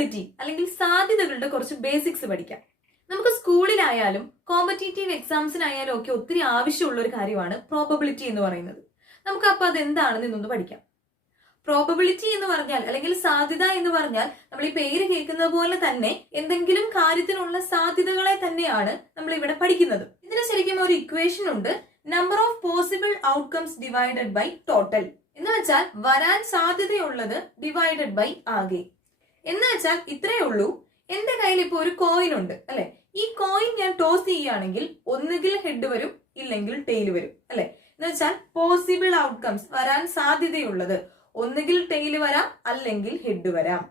Probability അല്ലെങ്കിൽ സാധ്യതകളുടെ കുറച്ച് basics പഠിക്കാം. നമുക്ക് സ്കൂളിലായാലും കോമ്പറ്റേറ്റീവ് എക്സാംസിനായാലും ഒക്കെ ഒത്തിരി ആവശ്യമുള്ള ഒരു കാര്യമാണ് പ്രോബബിലിറ്റി എന്ന് പറയുന്നത്. നമുക്ക് അപ്പൊ അത് എന്താണെന്ന് ഇന്നൊന്ന് പഠിക്കാം. പ്രോബബിലിറ്റി എന്ന് പറഞ്ഞാൽ അല്ലെങ്കിൽ സാധ്യത എന്ന് പറഞ്ഞാൽ നമ്മൾ ഈ പേര് കേൾക്കുന്നത് പോലെ തന്നെ എന്തെങ്കിലും കാര്യത്തിനുള്ള സാധ്യതകളെ തന്നെയാണ് നമ്മൾ ഇവിടെ പഠിക്കുന്നത്. ഇതിന് ശരിക്കും ഒരു ഇക്വേഷൻ ഉണ്ട്, number of possible outcomes divided by total എന്ന് വെച്ചാൽ വരാൻ സാധ്യതയുള്ളത് ഡിവൈഡഡ് ബൈ ആകെ. എന്ന് വെച്ചാൽ ഇത്രയേ ഉള്ളൂ, എന്റെ കയ്യിൽ ഇപ്പൊ ഒരു കോയിൻ ഉണ്ട് അല്ലെ, ഈ കോയിൻ ഞാൻ ടോസ് ചെയ്യുകയാണെങ്കിൽ ഒന്നുകിൽ ഹെഡ് വരും ഇല്ലെങ്കിൽ ടെയിൽ വരും അല്ലെ. എന്ന് വെച്ചാൽ പോസിബിൾ ഔട്ട്കംസ് വരാൻ സാധ്യതയുള്ളത് ഒന്നുകിൽ ടെയിൽ വരാം അല്ലെങ്കിൽ ഹെഡ് വരാം,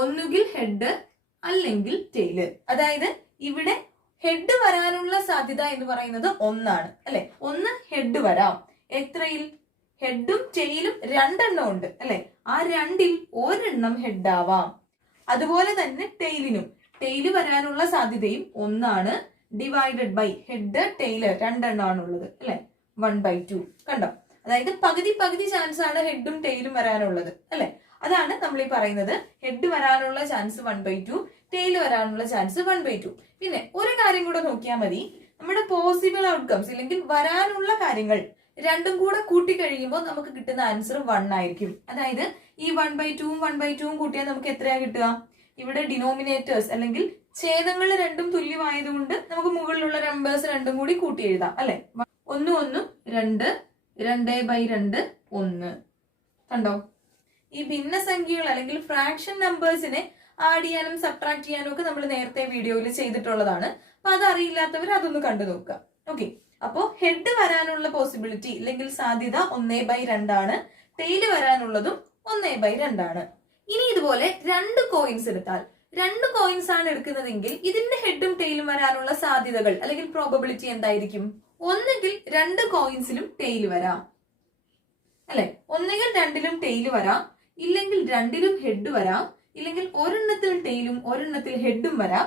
ഒന്നുകിൽ ഹെഡ് അല്ലെങ്കിൽ ടെയില്. അതായത് ഇവിടെ ഹെഡ് വരാനുള്ള സാധ്യത എന്ന് പറയുന്നത് ഒന്നാണ് അല്ലെ, ഒന്ന് ഹെഡ് വരാം. എത്രയിൽ? ഹെഡും ടെയിലും രണ്ടെണ്ണം ഉണ്ട് അല്ലെ, ആ രണ്ടിൽ ഒരെണ്ണം ഹെഡ് ആവാം. അതുപോലെ തന്നെ ടെയിലിനും ടെയില് വരാനുള്ള സാധ്യതയും ഒന്നാണ്, ഡിവൈഡഡ് ബൈ ഹെഡ് ടെയില് രണ്ടെണ്ണമാണുള്ളത് അല്ലെ, 1/2. കണ്ടോ? അതായത് പകുതി പകുതി ചാൻസ് ആണ് ഹെഡും ടെയിലും വരാനുള്ളത് അല്ലെ. അതാണ് നമ്മൾ ഈ പറയുന്നത്, ഹെഡ് വരാനുള്ള ചാൻസ് 1/2, ടെയിൽ വരാനുള്ള ചാൻസ് 1/2. പിന്നെ ഒരു കാര്യം കൂടെ നോക്കിയാൽ മതി, നമ്മുടെ പോസിബിൾ ഔട്ട്കംസ് അല്ലെങ്കിൽ വരാനുള്ള കാര്യങ്ങൾ രണ്ടും കൂടെ കൂട്ടി കഴിയുമ്പോൾ നമുക്ക് കിട്ടുന്ന ആൻസർ 1 ആയിരിക്കും. അതായത് ഈ 1/2ഉം 1/2ഉം കൂട്ടിയാൽ നമുക്ക് എത്രയാ കിട്ടുക? ഇവിടെ ഡിനോമിനേറ്റേഴ്സ് അല്ലെങ്കിൽ ഛേദങ്ങൾ രണ്ടും തുല്യമായതുകൊണ്ട് നമുക്ക് മുകളിലുള്ള നമ്പേഴ്സ് രണ്ടും കൂടി കൂട്ടി എഴുതാം അല്ലെ. 1 1 2, 2/2 1. കണ്ടോ? ഈ ഭിന്നസംഖ്യകൾ അല്ലെങ്കിൽ ഫ്രാക്ഷൻ നമ്പേഴ്സിനെ ആഡ് ചെയ്യാനും സബ്ട്രാക്ട് ചെയ്യാനും ഒക്കെ നമ്മൾ നേരത്തെ വീഡിയോയിൽ ചെയ്തിട്ടുള്ളതാണ്. അപ്പൊ അതറിയില്ലാത്തവർ അതൊന്ന് കണ്ടു നോക്കുക. ഓക്കെ, അപ്പോ ഹെഡ് വരാനുള്ള പോസിബിലിറ്റി അല്ലെങ്കിൽ സാധ്യത 1/2 ആണ്, ടെയില് വരാനുള്ളതും 1/2 ആണ്. ഇനി ഇതുപോലെ 2 കോയിൻസ് എടുത്താൽ, 2 കോയിൻസ് ആണ് എടുക്കുന്നതെങ്കിൽ ഇതിന്റെ ഹെഡും ടെയിലും വരാനുള്ള സാധ്യതകൾ അല്ലെങ്കിൽ പ്രോബബിലിറ്റി എന്തായിരിക്കും? ഒന്നുകിൽ 2 കോയിൻസിലും ടെയിൽ വരാം അല്ലെ, ഒന്നുകിൽ 2ലും ടെയില് വരാം, ഇല്ലെങ്കിൽ 2ലും ഹെഡ് വരാം, ഇല്ലെങ്കിൽ ഒരെണ്ണത്തിൽ ടെയിലും ഒരെണ്ണത്തിൽ ഹെഡും വരാം,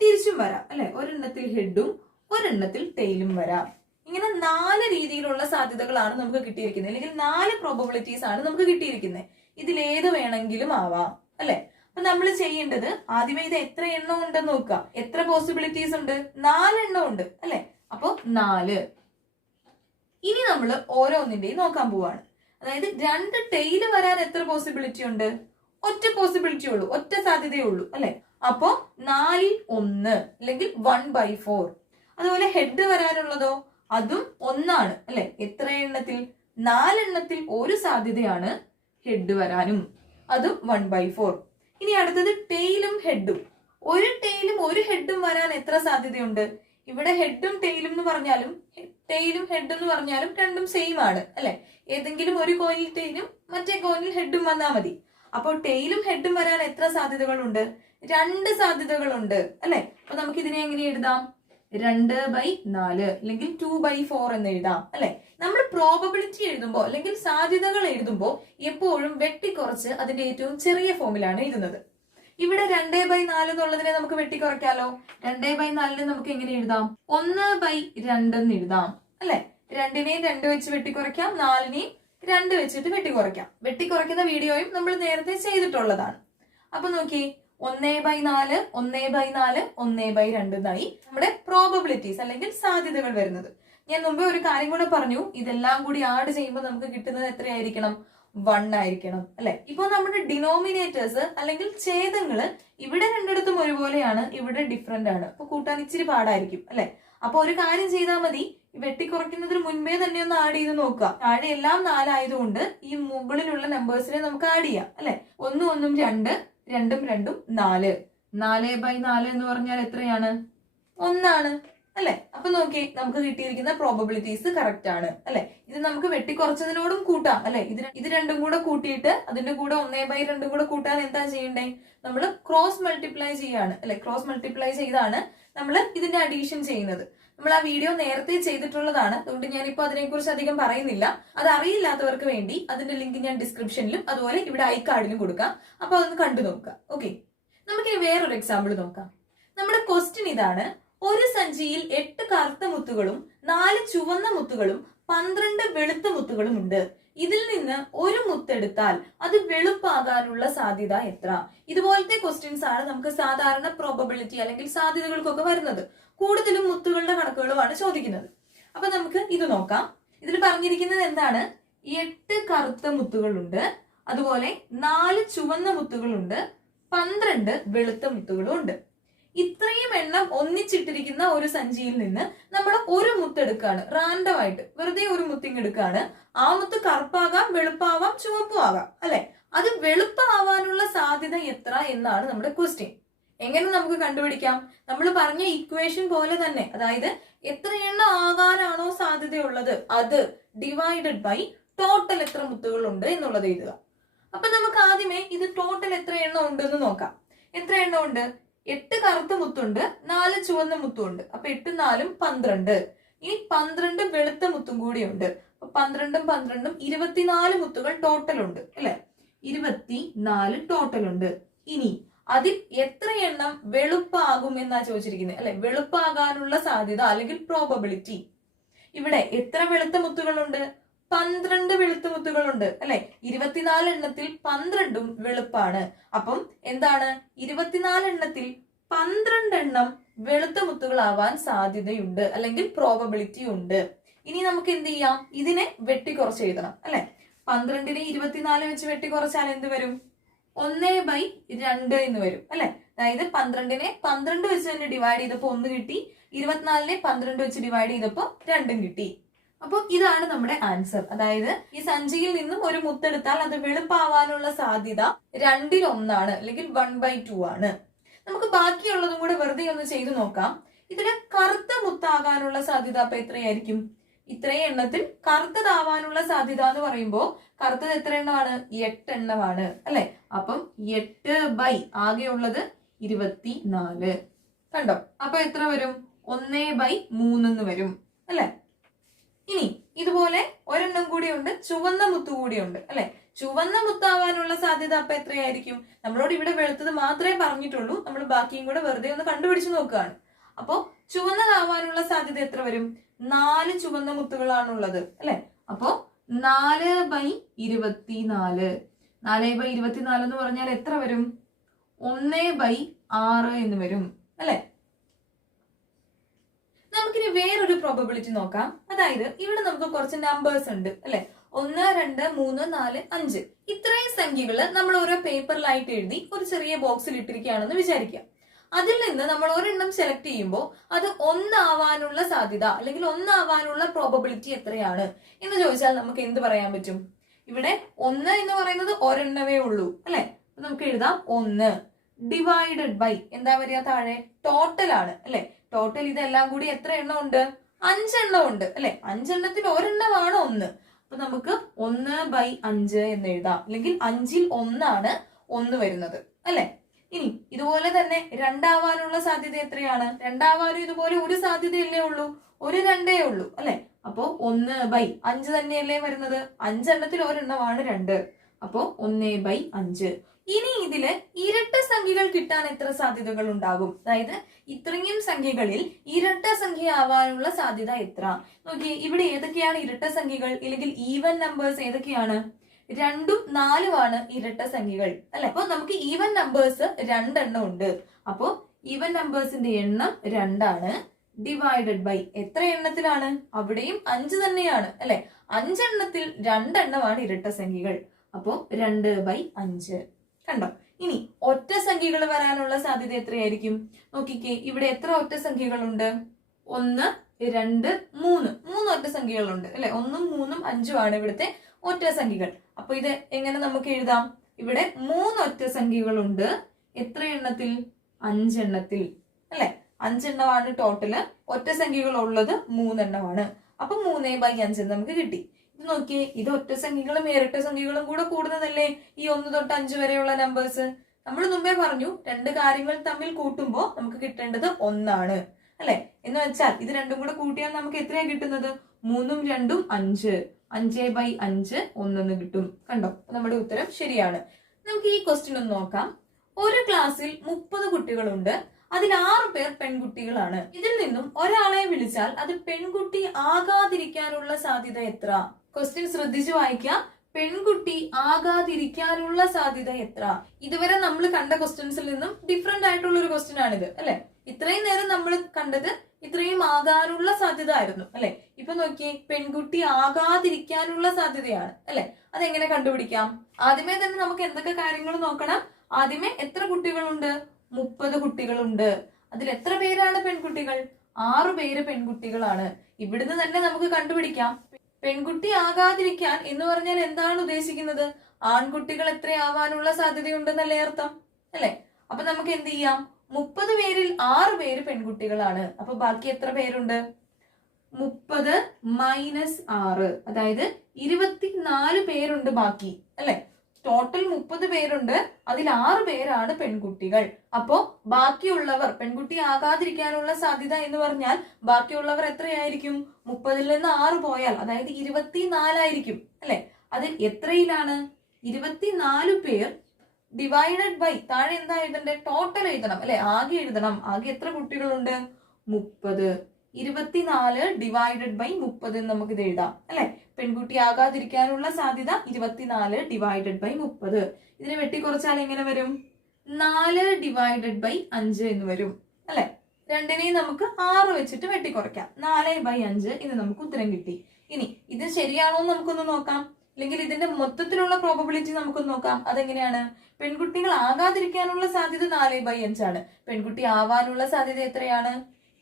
തിരിച്ചും വരാം അല്ലെ, ഒരെണ്ണത്തിൽ ഹെഡും ഒരെണ്ണത്തിൽ ടെയിലും വരാം. ഇങ്ങനെ 4 രീതിയിലുള്ള സാധ്യതകളാണ് നമുക്ക് കിട്ടിയിരിക്കുന്നത്, അല്ലെങ്കിൽ 4 പ്രോബബിലിറ്റീസ് ആണ് നമുക്ക് കിട്ടിയിരിക്കുന്നത്. ഇതിലേത് വേണമെങ്കിലും ആവാം അല്ലെ. അപ്പൊ നമ്മൾ ചെയ്യേണ്ടത് ആദ്യമേ ഇത് എത്ര എണ്ണം ഉണ്ടെന്ന് നോക്കുക. എത്ര പോസിബിലിറ്റീസ് ഉണ്ട്? 4 എണ്ണം ഉണ്ട് അല്ലെ. അപ്പൊ 4. ഇനി നമ്മൾ ഓരോന്നിന്റെയും നോക്കാൻ പോവാണ്. അതായത് 2 ടെയില് വരാൻ എത്ര പോസിബിലിറ്റി ഉണ്ട്? ഒറ്റ പോസിബിലിറ്റി ഉള്ളൂ, ഒറ്റ സാധ്യതയേ ഉള്ളൂ അല്ലെ. അപ്പോ 4ൽ 1 അല്ലെങ്കിൽ 1/4. അതുപോലെ ഹെഡ് വരാനുള്ളതോ അതും 1 ആണ് അല്ലെ. എത്ര എണ്ണത്തിൽ? 4 എണ്ണത്തിൽ ഒരു സാധ്യതയാണ് ഹെഡ് വരാനും, അതും 1/4. ഇനി അടുത്തത് ടെയിലും ഹെഡും. ഒരു ടെയിലും ഒരു ഹെഡും വരാൻ എത്ര സാധ്യതയുണ്ട്? ഇവിടെ ഹെഡും ടെയിലും എന്ന് പറഞ്ഞാലും ടെയിലും ഹെഡ് എന്ന് പറഞ്ഞാലും രണ്ടും സെയിം ആണ് അല്ലെ. ഏതെങ്കിലും ഒരു കോയിനിൽ ടെയിലും മറ്റേ കോയിനിൽ ഹെഡും വന്നാൽ മതി. അപ്പോൾ ടെയിലും ഹെഡും വരാൻ എത്ര സാധ്യതകളുണ്ട്? 2 സാധ്യതകളുണ്ട് അല്ലെ. അപ്പൊ നമുക്ക് ഇതിനെ എങ്ങനെ എഴുതാം? 2/4 അല്ലെങ്കിൽ 2/4 എന്ന് എഴുതാം അല്ലെ. നമ്മൾ പ്രോബബിലിറ്റി എഴുതുമ്പോൾ അല്ലെങ്കിൽ സാധ്യതകൾ എഴുതുമ്പോൾ എപ്പോഴും വെട്ടിക്കുറച്ച് അതിന്റെ ഏറ്റവും ചെറിയ ഫോമിലാണ് എഴുതുന്നത്. ഇവിടെ 2/4 എന്നുള്ളതിനെ നമുക്ക് വെട്ടിക്കുറയ്ക്കാലോ. 2/4 നമുക്ക് എങ്ങനെ എഴുതാം? 1/2 എന്ന് എഴുതാം അല്ലെ. 2നെയും 2 വെച്ച് വെട്ടിക്കുറയ്ക്കാം, 4നെയും 2 വെച്ചിട്ട് വെട്ടിക്കുറയ്ക്കാം. വെട്ടിക്കുറയ്ക്കുന്ന വീഡിയോയും നമ്മൾ നേരത്തെ ചെയ്തിട്ടുള്ളതാണ്. അപ്പൊ നോക്കി, 1/4 1/4 1/2 എന്നായി നമ്മുടെ പ്രോബബിലിറ്റീസ് അല്ലെങ്കിൽ സാധ്യതകൾ വരുന്നത്. ഞാൻ മുമ്പേ ഒരു കാര്യം കൂടെ പറഞ്ഞു, ഇതെല്ലാം കൂടി ആഡ് ചെയ്യുമ്പോൾ നമുക്ക് കിട്ടുന്നത് എത്രയായിരിക്കണം? 1 ആയിരിക്കണം അല്ലെ. ഇപ്പൊ നമ്മുടെ ഡിനോമിനേറ്റേഴ്സ് അല്ലെങ്കിൽ ഛേദങ്ങള് ഇവിടെ രണ്ടിടത്തും ഒരുപോലെയാണ്, ഇവിടെ ഡിഫറെന്റ് ആണ്. അപ്പൊ കൂട്ടാൻ ഇച്ചിരി പാടായിരിക്കും അല്ലെ. അപ്പൊ ഒരു കാര്യം ചെയ്താൽ മതി, വെട്ടിക്കുറയ്ക്കുന്നതിന് മുൻപേ തന്നെ ഒന്ന് ആഡ് ചെയ്ത് നോക്കുക. താഴെ എല്ലാം 4 ആയതുകൊണ്ട് ഈ മുകളിലുള്ള നമ്പേഴ്സിനെ നമുക്ക് ആഡ് ചെയ്യാം അല്ലെ. 1 1 2, 2 2 4. 4/4 എന്ന് പറഞ്ഞാൽ എത്രയാണ്? 1 ആണ് അല്ലെ. അപ്പൊ നോക്കി, നമുക്ക് കിട്ടിയിരിക്കുന്ന പ്രോബബിലിറ്റീസ് കറക്റ്റ് ആണ് അല്ലെ. ഇത് നമുക്ക് വെട്ടിക്കുറച്ചതിനോടും കൂട്ടാം അല്ലെ. ഇത് രണ്ടും കൂടെ കൂട്ടിയിട്ട് അതിന്റെ കൂടെ 1/2 കൂടെ കൂട്ടാൻ എന്താ ചെയ്യണ്ടേ? നമ്മൾ ക്രോസ് മൾട്ടിപ്ലൈ ചെയ്യാണ് അല്ലെ. ക്രോസ് മൾട്ടിപ്ലൈ ചെയ്താണ് നമ്മൾ ഇതിന്റെ അഡീഷൻ ചെയ്യുന്നത്. നമ്മൾ ആ വീഡിയോ നേരത്തെ ചെയ്തിട്ടുള്ളതാണ്, അതുകൊണ്ട് ഞാനിപ്പോ അതിനെക്കുറിച്ച് അധികം പറയുന്നില്ല. അത് അറിയില്ലാത്തവർക്ക് വേണ്ടി അതിന്റെ ലിങ്ക് ഞാൻ ഡിസ്ക്രിപ്ഷനിലും അതുപോലെ ഇവിടെ ഐ കാർഡിലും കൊടുക്കാം. അപ്പൊ അതൊന്ന് കണ്ടു നോക്കുക. ഓക്കെ, നമുക്കിനി വേറൊരു എക്സാമ്പിൾ നോക്കാം. നമ്മുടെ ക്വസ്റ്റ്യൻ ഇതാണ്: ഒരു സഞ്ചിയിൽ 8 കറുത്ത മുത്തുകളും 4 ചുവന്ന മുത്തുകളും 12 വെളുത്ത മുത്തുകളും ഉണ്ട്. ഇതിൽ നിന്ന് ഒരു മുത്തെടുത്താൽ അത് വെളുപ്പാകാനുള്ള സാധ്യത എത്ര? ഇതുപോലത്തെ ക്വസ്റ്റ്യൻസ് ആണ് നമുക്ക് സാധാരണ പ്രോബബിലിറ്റി അല്ലെങ്കിൽ സാധ്യതകൾക്കൊക്കെ വരുന്നത്. കൂടുതലും മുത്തുകളുടെ കണക്കുകളുമാണ് ചോദിക്കുന്നത്. അപ്പൊ നമുക്ക് ഇത് നോക്കാം. ഇതിൽ പറഞ്ഞിരിക്കുന്നത് എന്താണ്? 8 കറുത്ത മുത്തുകളുണ്ട്, അതുപോലെ 4 ചുവന്ന മുത്തുകളുണ്ട്, 12 വെളുത്ത മുത്തുകളും ഉണ്ട്. ഇത്രയും എണ്ണം ഒന്നിച്ചിട്ടിരിക്കുന്ന ഒരു സഞ്ചിയിൽ നിന്ന് നമ്മൾ ഒരു മുത്തെടുക്കാണ്, റാൻഡം ആയിട്ട് വെറുതെ ഒരു മുത്തിങ് എടുക്കാണ്. ആ മുത്ത് കറുപ്പാകാം, വെളുപ്പാവാം, ചുവപ്പും ആകാം, അല്ലെ? അത് വെളുപ്പാവാനുള്ള സാധ്യത എത്ര എന്നാണ് നമ്മുടെ ക്വസ്റ്റ്യൻ. എങ്ങനെ നമുക്ക് കണ്ടുപിടിക്കാം? നമ്മൾ പറഞ്ഞ ഇക്വേഷൻ പോലെ തന്നെ, അതായത് എത്ര എണ്ണം ആകാനാണോ സാധ്യതയുള്ളത് അത് ഡിവൈഡഡ് ബൈ ടോട്ടൽ എത്ര മുത്തുകൾ ഉണ്ട് എന്നുള്ളത് എഴുതുക. അപ്പൊ നമുക്ക് ആദ്യമേ ഇത് ടോട്ടൽ എത്ര എണ്ണം ഉണ്ട് എന്ന് നോക്കാം. എത്ര എണ്ണം ഉണ്ട്? 8 കറുത്ത മുത്തുണ്ട്, 4 ചുവന്ന മുത്തുണ്ട്. അപ്പൊ 8 4 12. ഇനി 12 വെളുത്ത മുത്തും കൂടിയുണ്ട്. അപ്പൊ 12 12 24 മുത്തുകൾ ടോട്ടൽ ഉണ്ട്, അല്ലെ? 24 ടോട്ടൽ ഉണ്ട്. ഇനി അതിൽ എത്ര എണ്ണം വെളുപ്പാകും എന്നാ ചോദിച്ചിരിക്കുന്നത്, അല്ലെ? വെളുപ്പാകാനുള്ള സാധ്യത അല്ലെങ്കിൽ പ്രോബബിലിറ്റി. ഇവിടെ എത്ര വെളുത്ത മുത്തുകളുണ്ട്? 12 വെളുത്ത മുത്തുകളുണ്ട്, അല്ലെ? 24 എണ്ണത്തിൽ 12ഉം വെളുപ്പാണ്. അപ്പം എന്താണ്? 24 എണ്ണത്തിൽ 12 എണ്ണം വെളുത്ത മുത്തുകളാവാൻ സാധ്യതയുണ്ട് അല്ലെങ്കിൽ പ്രോബബിലിറ്റി ഉണ്ട്. ഇനി നമുക്ക് എന്ത് ചെയ്യാം? ഇതിനെ വെട്ടിക്കുറച്ച് എഴുതണം, അല്ലെ? 12നെ 24 വെച്ച് വെട്ടിക്കുറച്ചാൽ എന്ത് വരും? 1/2 എന്ന് വരും, അല്ലെ? അതായത് 12നെ 12 വെച്ച് തന്നെ ഡിവൈഡ് ചെയ്തപ്പോ 1 കിട്ടി, 24നെ 12 വെച്ച് ഡിവൈഡ് ചെയ്തപ്പോ 2 കിട്ടി. അപ്പോൾ ഇതാണ് നമ്മുടെ ആൻസർ. അതായത് ഈ സഞ്ചിയിൽ നിന്നും ഒരു മുത്തെടുത്താൽ അത് വെളുപ്പാവാനുള്ള സാധ്യത 2/1 അല്ലെങ്കിൽ 1/2 ആണ്. നമുക്ക് ബാക്കിയുള്ളതും കൂടെ വെറുതെ ഒന്ന് ചെയ്തു നോക്കാം. ഇതിന് കറുത്ത മുത്താകാനുള്ള സാധ്യത അപ്പൊ എത്രയായിരിക്കും? ഇത്രയും എണ്ണത്തിൽ കറുത്തതാവാനുള്ള സാധ്യത എന്ന് പറയുമ്പോൾ കറുത്തത് എത്ര എണ്ണമാണ്? 8 എണ്ണമാണ്, അല്ലെ? അപ്പം 8 ആകെയുള്ളത് 24. കണ്ടോ? അപ്പൊ എത്ര വരും? 1/3 എന്ന് വരും, അല്ലെ? ഇനി ഇതുപോലെ ഒരെണ്ണം കൂടിയുണ്ട്, ചുവന്ന മുത്ത് കൂടിയുണ്ട്, അല്ലെ? ചുവന്ന മുത്താവാനുള്ള സാധ്യത അപ്പൊ എത്രയായിരിക്കും? നമ്മളോട് ഇവിടെ വെളുത്തത് മാത്രമേ പറഞ്ഞിട്ടുള്ളൂ, നമ്മൾ ബാക്കിയും കൂടെ വെറുതെ ഒന്ന് കണ്ടുപിടിച്ച് നോക്കുകയാണ്. അപ്പോ ചുവന്നതാവാനുള്ള സാധ്യത എത്ര വരും? 4 ചുവന്ന മുത്തുകളാണുള്ളത്, അല്ലെ? അപ്പോ 4/24. 4/24 എന്ന് പറഞ്ഞാൽ എത്ര വരും? 1/6 എന്ന് വരും, അല്ലെ? നമുക്കിനി വേറൊരു പ്രോബബിലിറ്റി നോക്കാം. അതായത് ഇവിടെ നമുക്ക് കുറച്ച് നമ്പേഴ്സ് ഉണ്ട്, അല്ലെ? 1 2 3 4 5 ഇത്രയും സംഖ്യകള് നമ്മൾ ഓരോ പേപ്പറിലായിട്ട് എഴുതി ഒരു ചെറിയ ബോക്സിൽ ഇട്ടിരിക്കുകയാണെന്ന് വിചാരിക്കാം. അതിൽ നിന്ന് നമ്മൾ ഒരെണ്ണം സെലക്ട് ചെയ്യുമ്പോൾ അത് 1 ആവാനുള്ള സാധ്യത അല്ലെങ്കിൽ 1 ആവാനുള്ള പ്രോബബിലിറ്റി എത്രയാണ് എന്ന് ചോദിച്ചാൽ നമുക്ക് എന്ത് പറയാൻ പറ്റും? ഇവിടെ 1 എന്ന് പറയുന്നത് ഒരെണ്ണമേ ഉള്ളൂ, അല്ലെ? നമുക്ക് എഴുതാം 1 ഡിവൈഡഡ് ബൈ എന്താ വരിക? താഴെ ടോട്ടൽ ആണ്, അല്ലെ? ടോട്ടൽ ഇതെല്ലാം കൂടി എത്ര എണ്ണം ഉണ്ട്? 5 എണ്ണം ഉണ്ട്, അല്ലെ? 5 എണ്ണത്തിൽ ഒരെണ്ണമാണ് 1. അപ്പൊ നമുക്ക് 1/5 എന്ന് എഴുതാം, അല്ലെങ്കിൽ 5ൽ 1 ആണ് 1 വരുന്നത്, അല്ലെ? ഇനി ഇതുപോലെ തന്നെ 2 ആവാനുള്ള സാധ്യത എത്രയാണ്? 2 ആവാനും ഇതുപോലെ ഒരു സാധ്യതയല്ലേ ഉള്ളൂ, ഒരു 2 ഉള്ളൂ, അല്ലെ? അപ്പോ 1/5 തന്നെയല്ലേ വരുന്നത്? 5 എണ്ണത്തിൽ ഒരെണ്ണമാണ് 2. അപ്പോ 1/5. ഇനി ഇതില് ഇരട്ട സംഖ്യകൾ കിട്ടാൻ എത്ര സാധ്യതകൾ ഉണ്ടാകും? അതായത് ഇത്രയും സംഖ്യകളിൽ ഇരട്ട സംഖ്യ ആവാനുള്ള സാധ്യത എത്ര? നോക്കിയേ, ഇവിടെ ഏതൊക്കെയാണ് ഇരട്ട സംഖ്യകൾ അല്ലെങ്കിൽ ഈവൻ നമ്പേഴ്സ് ഏതൊക്കെയാണ്? 2ഉം 4ഉം ആണ് ഇരട്ട സംഖ്യകൾ, അല്ലെ? അപ്പൊ നമുക്ക് ഈവൻ നമ്പേഴ്സ് 2 എണ്ണം ഉണ്ട്. അപ്പോ ഈവൻ നമ്പേഴ്സിന്റെ എണ്ണം 2 ആണ്. ഡിവൈഡഡ് ബൈ എത്ര എണ്ണത്തിലാണ്? അവിടെയും 5 തന്നെയാണ്, അല്ലെ? 5 എണ്ണത്തിൽ 2 എണ്ണമാണ് ഇരട്ട സംഖ്യകൾ. അപ്പോ 2/5. കണ്ടോ? ഇനി ഒറ്റ സംഖ്യകൾ വരാനുള്ള സാധ്യത എത്രയായിരിക്കും? നോക്കിക്കേ, ഇവിടെ എത്ര ഒറ്റ സംഖ്യകളുണ്ട്? 1 2 3 ഒറ്റ സംഖ്യകളുണ്ട്, അല്ലെ? 1ഉം 3ഉം 5ഉം ആണ് ഇവിടുത്തെ ഒറ്റ സംഖ്യകൾ. അപ്പൊ ഇത് എങ്ങനെ നമുക്ക് എഴുതാം? ഇവിടെ 3 ഒറ്റ സംഖ്യകളുണ്ട്. എത്ര എണ്ണത്തിൽ? 5 എണ്ണത്തിൽ, അല്ലെ? 5 എണ്ണമാണ് ടോട്ടല്. ഒറ്റ സംഖ്യകൾ ഉള്ളത് 3 എണ്ണമാണ്. അപ്പൊ 3/5 നമുക്ക് കിട്ടി. ഇത് നോക്കിയേ, ഇത് ഒറ്റ സംഖ്യകളും ഇരട്ട സംഖ്യകളും കൂടെ കൂടുന്നതല്ലേ ഈ 1 തൊട്ട് 5 വരെയുള്ള നമ്പേഴ്സ്? നമ്മൾ മുമ്പേ പറഞ്ഞു 2 കാര്യങ്ങൾ തമ്മിൽ കൂട്ടുമ്പോൾ നമുക്ക് കിട്ടേണ്ടത് 1 ആണ്, അല്ലെ? എന്ന് വെച്ചാൽ ഇത് രണ്ടും കൂടെ കൂട്ടിയാൽ നമുക്ക് എത്രയാ കിട്ടുന്നത്? 3ഉം 2ഉം 5. 5/5 1 കിട്ടും. കണ്ടോ? നമ്മുടെ ഉത്തരം ശരിയാണ്. നമുക്ക് ഈ ക്വസ്റ്റ്യൻ ഒന്ന് നോക്കാം. ഒരു ക്ലാസ്സിൽ 30 കുട്ടികളുണ്ട്. അതിൽ 6 പേർ പെൺകുട്ടികളാണ്. ഇതിൽ നിന്നും ഒരാളെ വിളിച്ചാൽ അത് പെൺകുട്ടി ആകാതിരിക്കാനുള്ള സാധ്യത എത്ര? ക്വസ്റ്റ്യൻ ശ്രദ്ധിച്ചു വായിക്കുക. പെൺകുട്ടി ആകാതിരിക്കാനുള്ള സാധ്യത എത്ര? ഇതുവരെ നമ്മൾ കണ്ട ക്വസ്റ്റ്യൻസിൽ നിന്നും ഡിഫറെന്റ് ആയിട്ടുള്ള ഒരു ക്വസ്റ്റ്യൻ ആണിത് അല്ലെ. ഇത്രയും നേരം നമ്മൾ കണ്ടത് ഇത്രയും ആകാനുള്ള സാധ്യത ആയിരുന്നു അല്ലെ. ഇപ്പൊ നോക്കിയേ, പെൺകുട്ടി ആകാതിരിക്കാനുള്ള സാധ്യതയാണ് അല്ലെ. അതെങ്ങനെ കണ്ടുപിടിക്കാം? ആദ്യമേ തന്നെ നമുക്ക് എന്തൊക്കെ കാര്യങ്ങൾ നോക്കണം. ആദ്യമേ എത്ര കുട്ടികളുണ്ട്? 30 കുട്ടികളുണ്ട്. അതിൽ എത്ര പേരാണ് പെൺകുട്ടികൾ? 6 പേര് പെൺകുട്ടികളാണ്. ഇവിടുന്ന് തന്നെ നമുക്ക് കണ്ടുപിടിക്കാം. പെൺകുട്ടി ആകാതിരിക്കാൻ എന്ന് പറഞ്ഞാൽ എന്താണ് ഉദ്ദേശിക്കുന്നത്? ആൺകുട്ടികൾ എത്രയാവാനുള്ള സാധ്യതയുണ്ടെന്നല്ലേ അർത്ഥം അല്ലെ. അപ്പൊ നമുക്ക് എന്ത് ചെയ്യാം? 30 പേരിൽ 6 പേര് പെൺകുട്ടികളാണ്. അപ്പൊ ബാക്കി എത്ര പേരുണ്ട്? 30 മൈനസ് 6, അതായത് 24 പേരുണ്ട് ബാക്കി അല്ലെ. ടോട്ടൽ 30 പേരുണ്ട്, അതിൽ 6 പേരാണ് പെൺകുട്ടികൾ. അപ്പോ ബാക്കിയുള്ളവർ, പെൺകുട്ടി ആകാതിരിക്കാനുള്ള സാധ്യത എന്ന് പറഞ്ഞാൽ ബാക്കിയുള്ളവർ എത്രയായിരിക്കും? 30-ൽ നിന്ന് 6 പോയാൽ അതായത് 24 ആയിരിക്കും അല്ലെ. അത് എത്രയിലാണ്? 24 പേർ ഡിവൈഡഡ് ബൈ, താഴെ എന്താ എഴുതണ്ടേ? ടോട്ടൽ എഴുതണം അല്ലെ. ആകെ എഴുതണം. ആകെ എത്ര കുട്ടികളുണ്ട്? 30. 24 ഡിവൈഡഡ് ബൈ 30 എന്ന് നമുക്ക് ഇത് എഴുതാം അല്ലെ. പെൺകുട്ടി ആകാതിരിക്കാനുള്ള സാധ്യത 24 ഡിവൈഡഡ് ബൈ 30. ഇതിനെ വെട്ടിക്കുറച്ചാൽ എങ്ങനെ വരും? 4 ഡിവൈഡഡ് ബൈ 5 എന്ന് വരും അല്ലെ. രണ്ടിനെയും നമുക്ക് 6 വെച്ചിട്ട് വെട്ടിക്കുറയ്ക്കാം. 4/5 ഇത് നമുക്ക് ഉത്തരം കിട്ടി. ഇനി ഇത് ശരിയാണോ എന്ന് നമുക്കൊന്ന് നോക്കാം. അല്ലെങ്കിൽ ഇതിന്റെ മൊത്തത്തിലുള്ള പ്രോബബിലിറ്റി നമുക്കൊന്ന് നോക്കാം. അതെങ്ങനെയാണ്? പെൺകുട്ടികൾ ആകാതിരിക്കാനുള്ള സാധ്യത 4/5 ആണ്. പെൺകുട്ടി ആവാനുള്ള സാധ്യത എത്രയാണ്?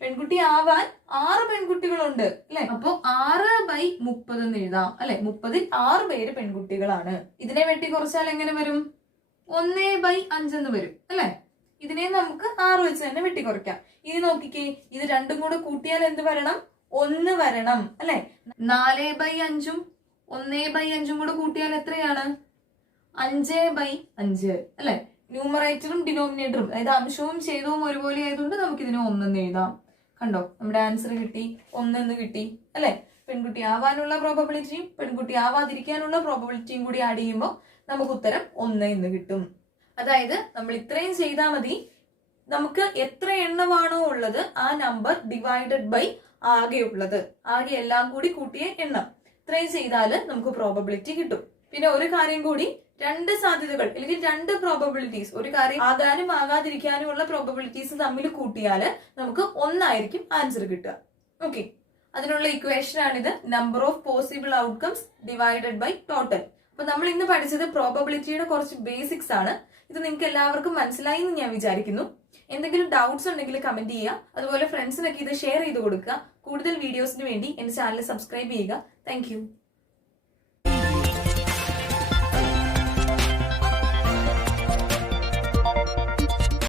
പെൺകുട്ടി ആവാൻ 6 പെൺകുട്ടികളുണ്ട് അല്ലെ. അപ്പൊ 6/30 എന്ന് എഴുതാം അല്ലെ. 30-ൽ 6 പേര് പെൺകുട്ടികളാണ്. ഇതിനെ വെട്ടിക്കുറച്ചാൽ എങ്ങനെ വരും? 1/5 എന്ന് വരും അല്ലെ. ഇതിനെ നമുക്ക് 6 വെച്ച് തന്നെ വെട്ടിക്കുറയ്ക്കാം. ഇനി നോക്കിക്കേ, ഇത് രണ്ടും കൂടെ കൂട്ടിയാൽ എന്ത് വരണം? 1 വരണം അല്ലെ. 4/5-ഉം 1/5-ഉം കൂടെ കൂട്ടിയാൽ എത്രയാണ്? 5/5 അല്ലെ. ന്യൂമറേറ്ററും ഡിനോമിനേറ്ററും, അതായത് അംശവും ഛേദവും ഒരുപോലെ ആയതുകൊണ്ട് നമുക്ക് ഇതിനെ 1 എന്ന് എഴുതാം. കണ്ടോ, നമ്മുടെ ആൻസർ കിട്ടി, 1 എന്ന് കിട്ടി അല്ലെ. പെൺകുട്ടി ആവാനുള്ള പ്രോബബിലിറ്റിയും പെൺകുട്ടി ആവാതിരിക്കാനുള്ള പ്രോബബിലിറ്റിയും കൂടി ആഡ് ചെയ്യുമ്പോൾ നമുക്ക് ഉത്തരം 1 എന്ന് കിട്ടും. അതായത് നമ്മൾ ഇത്രയും ചെയ്താൽ മതി. നമുക്ക് എത്ര എണ്ണമാണോ ഉള്ളത് ആ നമ്പർ ഡിവൈഡഡ് ബൈ ആകെ ഉള്ളത്, ആകെ എല്ലാം കൂടി കൂട്ടിയ എണ്ണം, ഇത്രയും ചെയ്താൽ നമുക്ക് പ്രോബബിലിറ്റി കിട്ടും. പിന്നെ ഒരു കാര്യം കൂടി, 2 സാധ്യതകൾ അല്ലെങ്കിൽ 2 പ്രോബബിലിറ്റീസ്, ഒരു കാര്യം ആകാനും ആകാതിരിക്കാനും ഉള്ള പ്രോബബിലിറ്റീസ് തമ്മിൽ കൂട്ടിയാൽ നമുക്ക് 1 ആയിരിക്കും ആൻസർ കിട്ടുക. ഓക്കെ, അതിനുള്ള ഇക്വേഷൻ ആണിത്. Number of possible outcomes divided by total. അപ്പൊ നമ്മൾ ഇന്ന് പഠിച്ചത് പ്രോബബിലിറ്റിയുടെ കുറച്ച് ബേസിക്സ് ആണ്. ഇത് നിങ്ങൾക്ക് എല്ലാവർക്കും മനസ്സിലായി എന്ന് ഞാൻ വിചാരിക്കുന്നു. എന്തെങ്കിലും ഡൗട്ട്സ് ഉണ്ടെങ്കിൽ കമന്റ് ചെയ്യുക. അതുപോലെ ഫ്രണ്ട്സിനൊക്കെ ഇത് ഷെയർ ചെയ്ത് കൊടുക്കുക. കൂടുതൽ വീഡിയോസിന് വേണ്ടി എന്റെ ചാനൽ സബ്സ്ക്രൈബ് ചെയ്യുക. താങ്ക്